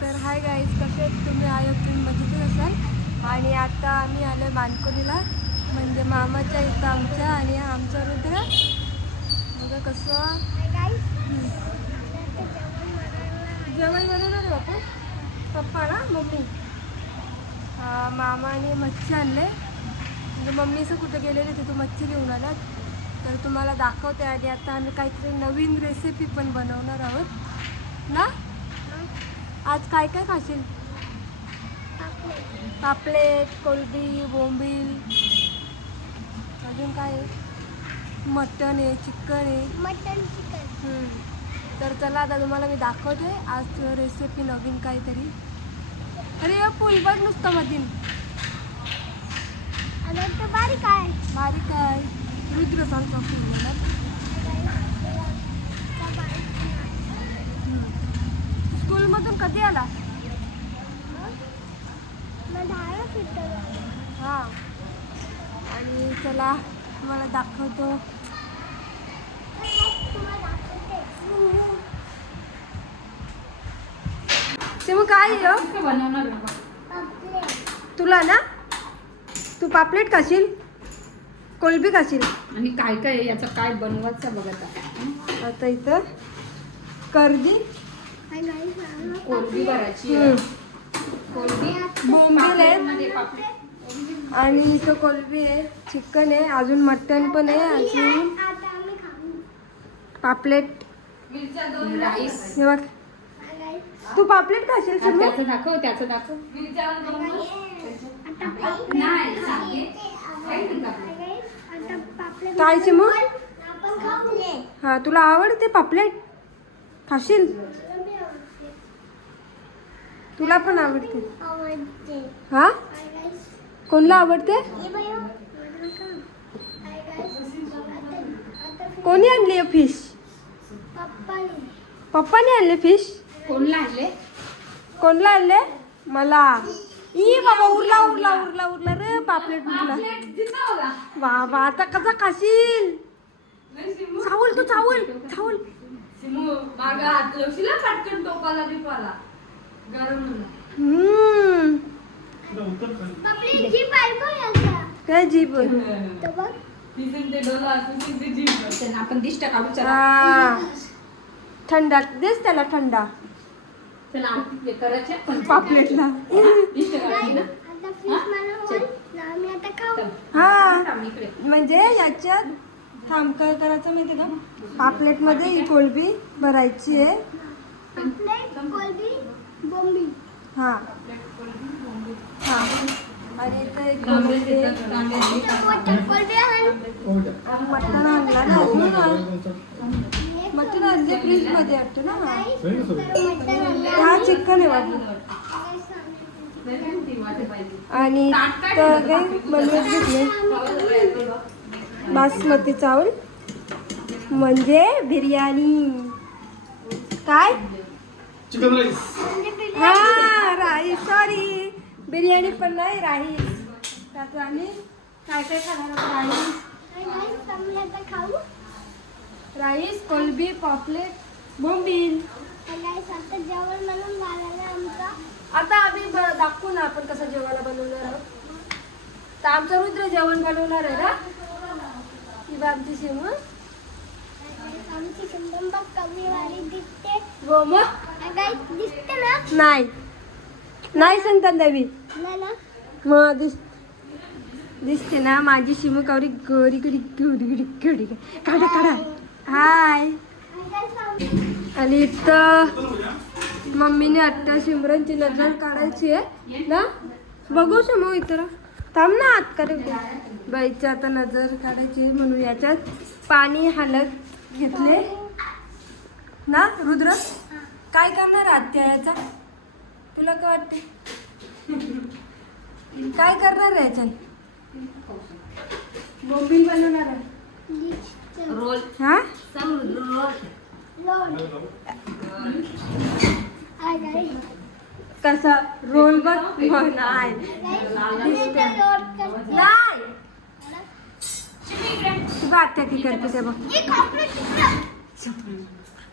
तर hi guys कसे तुम्ही? आयोग तुम्ही मजेतच असाल. आणि आता आम्ही आलो आहे बांधकोलीला म्हणजे मामाच्या इथं आमच्या आणि आमचं रुद्र. बघा कसं. जेवण बनवणार आहे बापू? पप्पा ना? मम्मी? हा, मामाने मच्छी आणले. म्हणजे मम्मीचं कुठं गेलेले तिथं मच्छी घेऊन आल्यात. तर तुम्हाला दाखवते आणि आता आम्ही काहीतरी नवीन रेसिपी पण बनवणार आहोत. ना? आज काय काय खाशील? पापलेट. कोलबी बोंबील. अजून काय? आहे मटन आहे चिकन आहे. Mutton chicken. हम्म. तर चला आता तुम्हाला मी दाखवते. आज रेसिपी नवीन काहीतरी. अरे या फुल बघ नुसतं मधीन तो बारीक आहे. बारीक आहे. रुद्र चालतो फुल स्कूलमधून कधी आला? हां. आणि चला तुम्हाला दाखवतो. ते मग काय हो? बनवणार तुला ना? तू पापलेट खाशील? कोलबी खाशील? आणि काय काय आहे? याचं काय बनवायचं बघत आहे आता इथं कर्दी. कोलबी भरायची हम्म. कोलबी बोंबील आहे. मध्ये आणि इथं कोलबी आहे चिकन आहे अजून मटन पण आहे अजून आता आम्ही खाऊ. पापलेट. राईस हे बघ. तू पापलेट खाशील हा, त्याचं दाखव त्याचं दाखव. काय म्हणता आपलं? आता पापलेट काय चिमू आपण खाऊ. नये हा तुला आवडते पापलेट? खाशील? तुला पण आवडते. हा? कोणला आवडते? कोणी आणली फिश? पप्पाने. आणले फिश? कोणला आणले? कोणला आणले? मला. ई बाबा उरला उरला उरला उरला रे पापलेट उरला बाबा आता कसा खाशील? चावल तू चावल चावल. हम्म काय त्यांना आपण दिष्ट काढू चला. हा. थंडा. देस त्याला थंडा. पापलेटला. हा म्हणजे याच्यात थांब काय करायचं माहिती का? पापलेटमध्ये ही कोलबी भरायची आहे. हा. हा. आणि. मटण आणला ना. अजून मटण आणले फ्रीजमध्ये असतो ना. हा. चिकन आहे बाबू. आणि तर काही बनवत घेतले. बासमती चावल. म्हणजे बिर्याणी. काय? चिकन राईस हा राईस सॉरी बिर्याणी पण नाही राईस त्यात आम्ही. काय काय खाणार? राईस खाऊ राईस कोलबी पॉपलेट बोंबील. जेवण म्हणून झालेलं आमचं आता आम्ही ब- दाखवू ना आपण कसं जेवायला बनवणार आहोत. तर आमचं रुद्र जेवण बनवणार आहे ना? ही बा आमची शिमू आमची कमी वारी दिसते. हो मग? नाही. नाही सांगतात देवी. मग दिस दिसते ना माझी शिमू गरी गरी गरी गरी गरी काढा काढा. हाय. आणि इथं मम्मीने आत्ता सिमरनची नजर काढायची आहे. ना? बघू मग इतर थांब ना आत करे. बाईची आता नजर काढायची आहे म्हणून याच्यात पाणी हलत घेतले. ना रुद्र? काय करणार आत्या याचा तुला काय वाटते? काय करणार आहे याच्यात? बोंबील बनवणार आहे. रोल. हा? कसा? रोल बघ. हो, नाही. आत्या की करते ते बघ.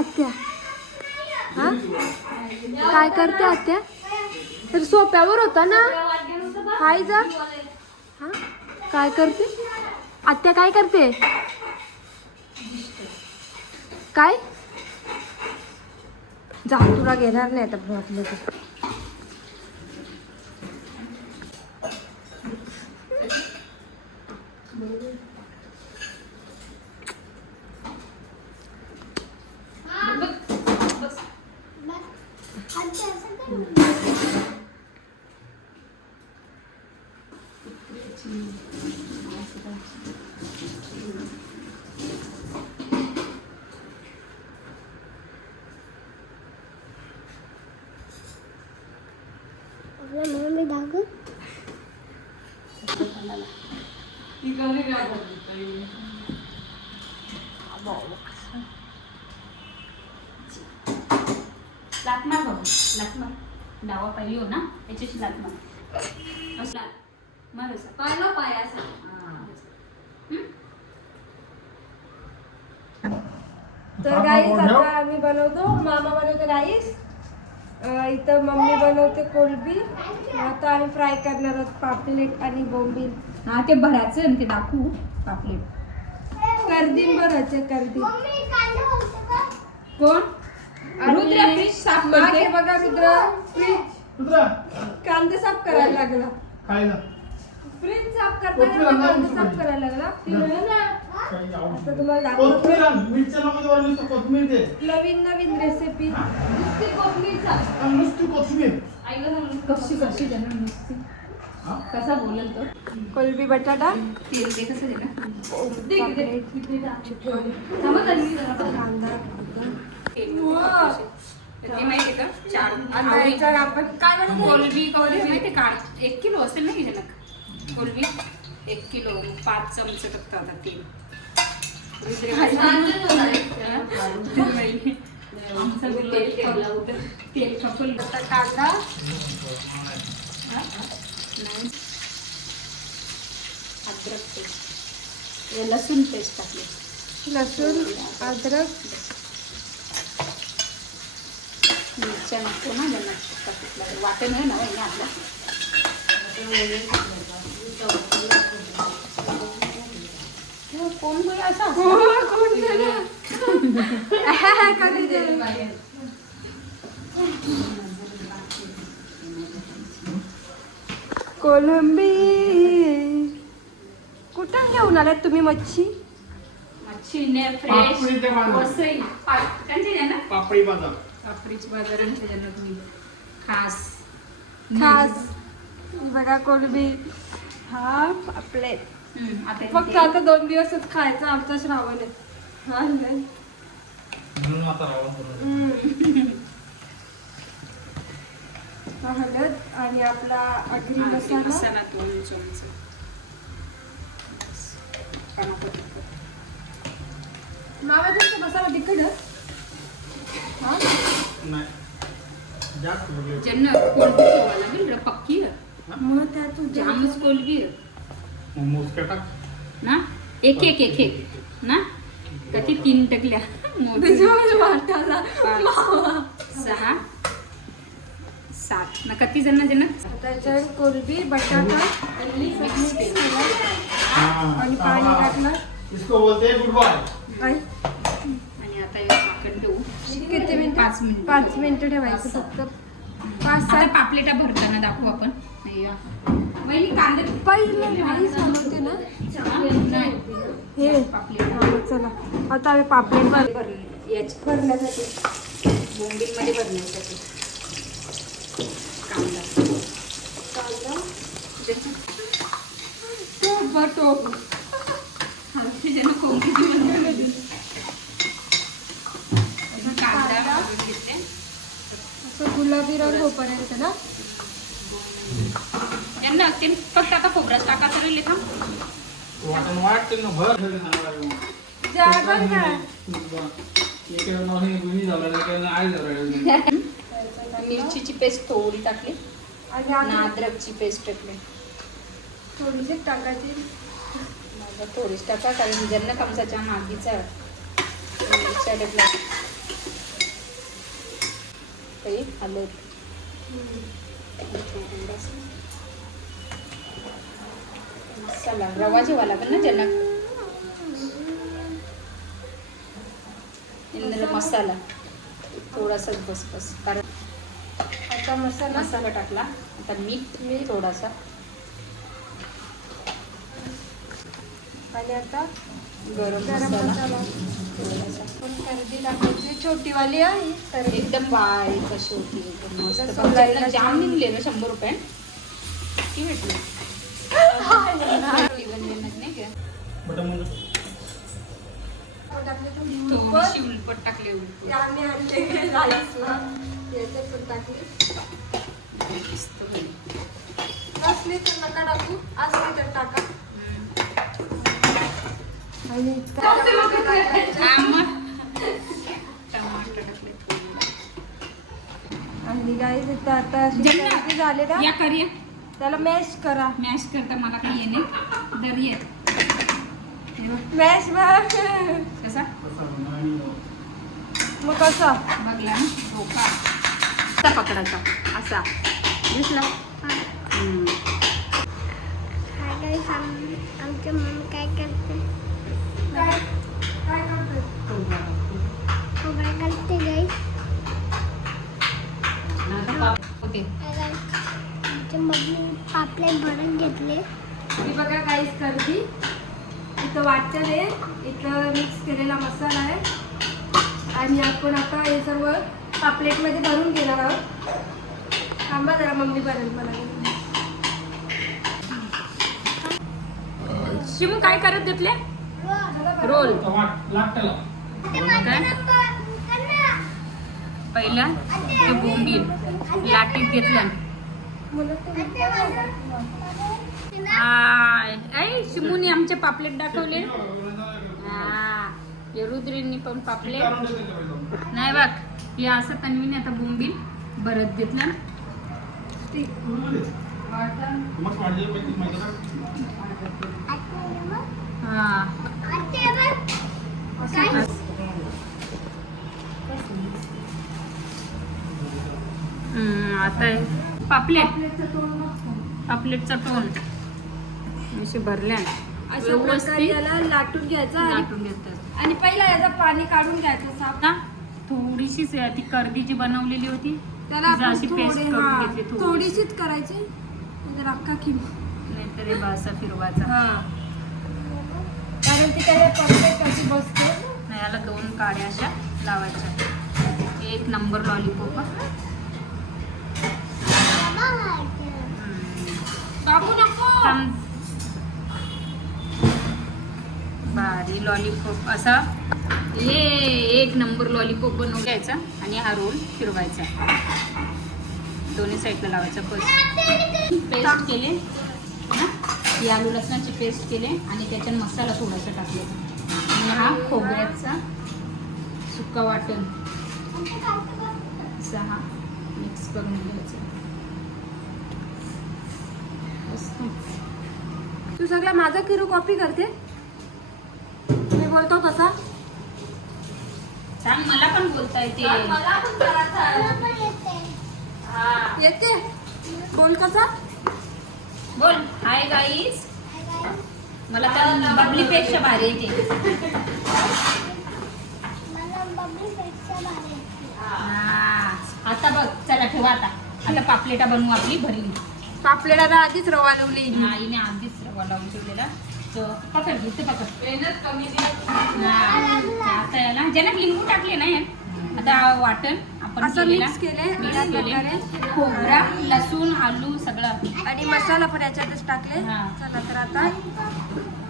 आत्या. हा? काय करते आत्या? तर सोप्यावर होता ना? हाय जा. हा? काय करते? आत्या काय करते? काय? जा तुला घेणार नाही आता म्हटलं तर बस. आजी असं कर. आपल्या मम्मी दाखव लात मार डावा पायली हो ना? याच्याशी लात मार असं. लात. मार असं. पाहिला पाय असा. हा. तर गाईस आता आम्ही बनवतो. मामा बनवतो राईस अं, इथं मम्मी बनवते कोलबी. आता आम्ही फ्राय करणार आहोत पापलेट आणि बोंबील. हा ते भरायचं आणि ते दाखवू पापलेट. करदीन भरायचे करदीन मम्मी कांदा होतं का कोण? रुद्र फ्रीज साफ मागे करते बघा रुद्र. फ्रीज रुद्रा. कांदे साफ करायला लागला. काय ना फ्रीज साफ करताना कांदे साफ. करायला लागला. तिला ना काही आवडत आता नाही. तुम्हाला दाखवतो. कोथमीर आण. मिरच्या नको देऊ नुसतं कोथमीर दे. नवीन नवीन रेसिपी आणि नुसती कोथमीर. कशी कशी देणार नुसती? हा? कसा बोलेल तो? कोलबी बटाटा? तेल दे कसं देणार? पापलेट थांबा तन्वी जरा बघ. कांदा ते माहिती का? चार आपण काय कोलबी कोलबी माहिती का? एक किलो असेल ना कोलबी एक किलो पाच चमचे फक्त आता तेल कांदा नाही अद्रक पेस्ट हे? लसूण पेस्ट टाकली. लसूण अद्रक. मिरच्या नको ना ज्यांना टाकलं वाटे नाही ना वहिनी आपला हो, कोण बोला असा कोण? कोलंबी कुठं घेऊन आल्यात तुम्ही मच्छी मच्छी ने फ्रेश पापडी बाजार पापडीच बाजारांचे ज्यांना तुम्ही खास खास बघा कोलंबी हा पापलेट हम्म, आता फक्त इथे- आता दोन दिवसच खायचं आमचा श्रावण आहे हा नाही. म्हणून आता रावण करून हम्म. हा हळद आणि आपला आगरी हा, ते मसाला मसाला दोन चमचे बस. कानाकोट तिखट. मामा तुमचा मसाला तिखट आहे? हा? नाही. ज्यांना कोलबी लागेल पक्की. मग त्यात जामच कोलबी ना? एक एक एक एक. ना? कधी तीन टकल्या? सहा. सात. ना किती जण ज्यांना त्याच्यात कोलबी बटाटा आणि पाणी. टाकलं. इसको बोलते हैं गुड बॉय आई, आणि आता हे झाकण ठेवू किती मिनिट? पाच मिनिटं. पाच मिनिटं ठेवायचं फक्त. पाच आता सात. पापलेटा भरताना दाखवू आपण. नाही या. वहिनी कांदे पहिलं बनवते ना. नाही. हे पापलेट. हा, चला. आता आम्ही पापलेट बन- भरणे याची भरण्यासाठी. बोंबीलमध्ये भरण्यासाठी. कांदा. कांदा? टोप टोप हलकी ज्यांना कोंबडीची बनवली. तो गुलाबी रंग होपर्यंत ना? यांना ते फक्त आता खोबराच टाका तर लिहा वाटण वाटते ना भर. जागर काय मिरचीची पेस्ट थोडी टाकली. आणि अद्रकची पेस्ट टाकली. थोडीशी टाकायची. थोडीच टाका कारण ज्यांना कमसाच्या मागीचा मिरच्या काही हलत मसाला रवा जेवा लागेल ना ज्यांना इंद्र मसाला. थोडासाच बस बस कारण आता मसाला? मसाला टाकला. आता मीठ मीठ. थोडासा. आणि आता गरम मसाला. मसाला. थोडासा. पण कर्दी टाकायची. छोटी वाली आहे तर एकदम बारीक अशी होती एकदम मस्त. जाम. निघले ना शंभर रुपये. किती भेटले. इवन मेहनत नाही का? टाकले ते आम्ही आणले राईस ना याच्यात पण टाकली. असली तर नका टाकू असली तर टाका. आणि आणि गाईज इथं आता अशी तयारी झाले ना. या करूया त्याला मॅश करा. मॅश करता मला काही येणे दर ये. हे बघ, मॅश कसा? मग कसं? बघला ना. डोका असा पकडायचा? असा. दिसला. हम्म. हाय गाईस आमच्या मम्मी काय करते? काय? काय करतोय? खोबरा करते गाईस ओके आमच्या मम्मी पापलेट भरून घेतले. ही बघा काहीच करती इथं वाटतं आहे इथं मिक्स केलेला मसाला आहे. आणि आपण आता हे सर्व पापलेटमध्ये भरून घेणार आहोत. थांबा जरा मम्मी बरेल मला शिमू काय करत घेतले? रोल. पहिला ते बोंबील. लाटीत घेतलं ऐ शिमूने आमचे पापलेट दाखवले. हा. हे रुद्रींनी पण पापलेट. नाही बघ हे असं तन्वीने आता बोंबील भरत घेतलं. हा. आता हे पापलेट. पापलेटचा टोन असे भरल्या अशा प्रकारे याला लाटून घ्यायचं आणि लाटून घेतात आणि पहिला याचं पाणी काढून घ्यायचं साफ. आता थोडीशी ती कर्दी जी बनवलेली होती त्याला तिचं आपण अशी पेस्ट थोडी- करून हा, घेतली थोडी थोडीशीच करायची. म्हणजे रक्का किंवा नाहीतर हे बासा फिरवायचा. कारण ती त्याला परफेक्ट अशी बसते. नाही याला दोन काड्या अशा लावायच्या. एक नंबर लॉलीपॉप भारी लॉलीपॉप असा. हे एक नंबर लॉलीपॉप बनवून घ्यायचा आणि हा रोल फिरवायचा. दोन्ही साईडला लावायचा फर्स्ट पेस्ट केले. ही? आलू लसणाची पेस्ट केले आणि त्याच्यात मसाला थोडासा टाकले. आणि हा खोबऱ्याचा सुका वाटण. असा हा मिक्स करून घ्यायचा. तू सगळा माझा किरू कॉपी करते? मी बोलतो तसा. सांग मला पण बोलता येते. मला पण करायचा आहे. हा. येते? बोल कसा? बोल. हाय गाईज मला तर बबलीपेक्षा भारी येते. मला बबली पेक्षा भारी हा. आता बघ चला ठेवा आता. आता पापलेटा बनवू आपली भरली. आपल्याला ना आधीच रवा लावली. आईने आधीच रवा लावून ठेवलेला. तो पकड घेते पकड. मेहनत कमी हा. आता याला. ज्याने लिंबू टाकले ना. आता वाटण आपण असं mix केले. खोबरा लसूण आलू सगळं. आणि मसाला पण याच्यातच टाकले. हा. चला तर आता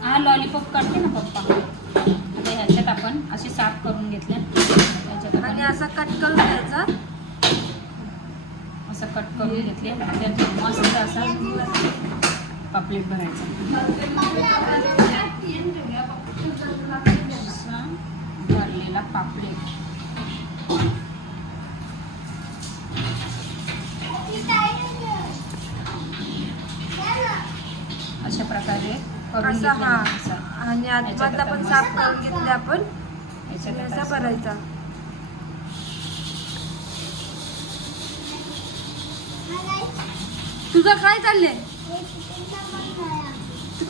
हा लॉलीपॉप करते ना पप्पा. आता ह्याच्यात आपण असे साफ करून घेतले त्याच्यात आणि असं कट करून घ्यायचं. करून घेतले. त्यात मस्त असा पापलेट भरायचा. असा भरलेला पापलेट. अशा प्रकारे करून असा हा. असा. आणि आतमधला पण साफ करून घेतले आपण. असा भरायचा. तुझं काय चाललंय?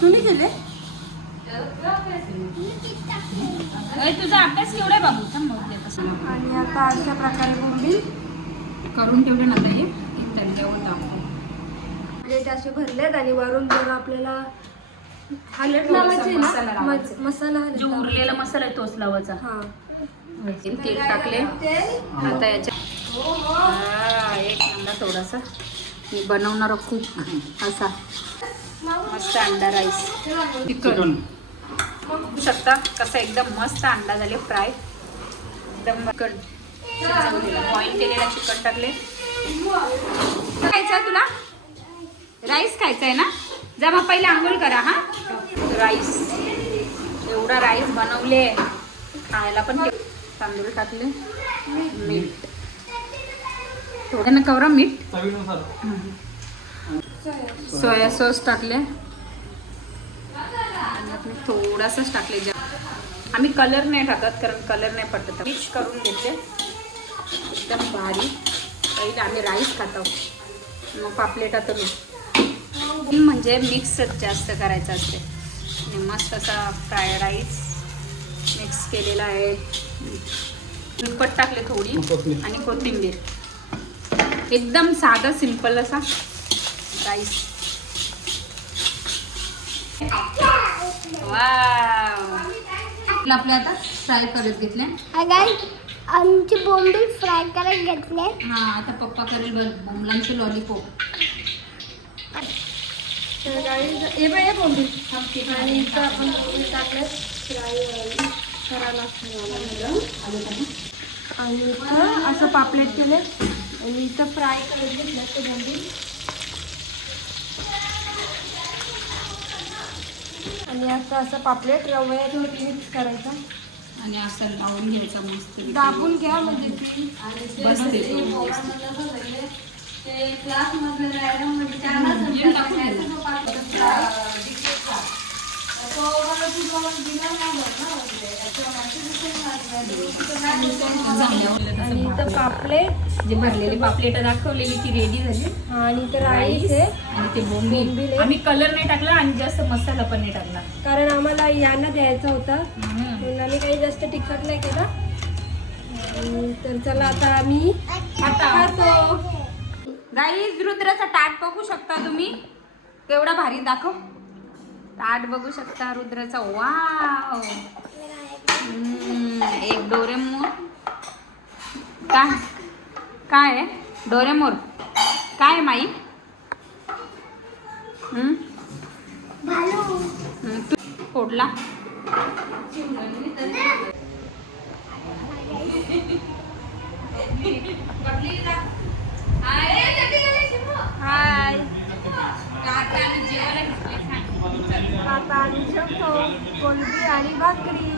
तुम्ही केले? तुझा अभ्यास आहे बाबू. थांब. आणि आता अशा प्रकारे बोंबील करून ठेवले ना ताई. तंड्यावर टाकतो प्लेट असे भरलेत आणि वरून जर आपल्याला हलट लावायचे मसाला ना जो. उरलेला मसाला आहे तोच लावायचा. हा. तेल टाकले. आता याच्या हा, एक नंबर थोडासा. मी बनवणार खूप. असा. मस्त अंडा राईस चिकन बघू शकता कसा एकदम मस्त अंडा झाले फ्राय एकदम चिकन बॉईल केलेला चिकन टाकले. खायचं आहे तुला? राईस खायचा आहे ना? जा मग पहिले आंघोळ करा हा? राईस एवढा राईस बनवले. खायला पण. तांदूळ टाकले. मीठ थोडं ना कवरा मीठ. सोया सॉस टाकले. आणि आपण थोडासाच टाकले आम्ही कलर नाही टाकत कारण कलर नाही पटत मिक्स करून घेतले. एकदम भारी पहिले आम्ही राईस खातो. मग पापलेटात म्हणजे मिक्सच जास्त करायचं असते. आणि मस्त असा फ्राय राईस मिक्स केलेला आहे. तिखट टाकले थोडी. आणि कोथिंबीर. एकदम साधा सिंपल असा. राईस वाव आपले आता फ्राय करत घेतले. आमची फ्राय करायला घेतले. हा आता पप्पा करेल बघ बोंबलांचे लॉलीपॉप हे आणि इथं आपण बोंबील टाकले. फ्राय करायला आणि असं पापलेट केले आणि इथं फ्राय करत घेतलं बोंबील आणि असं असं पापलेट रव्यात मिक्स करायचा. आणि असं लावून घ्यायचा मस्त दाबून घ्या म्हणजे ती. क्लास मधलं मॅडम म्हणजे टाकून आणि इथं पापलेट. जे भरलेली पापलेट दाखवलेली ती रेडी झाली. आणि इथं राईस आहे. आणि ते बोंबील. आम्ही कलर नाही टाकला आणि जास्त मसाला पण नाही टाकला. कारण आम्हाला यांना द्यायचा होता. म्हणून आम्ही काही जास्त तिखट नाही केला. तर चला आता आम्ही खातो. गाईज रुद्राचा ताट बघू शकता तुम्ही. केवढा भारी दाखव. ताट बघू शकता रुद्राचा. वाव. एक डोरेमोर. काय? काय डोरेमोर. काय माई? तू फोडला. हाय. आता आम्ही जेवायला कोलबी आणि भाकरी.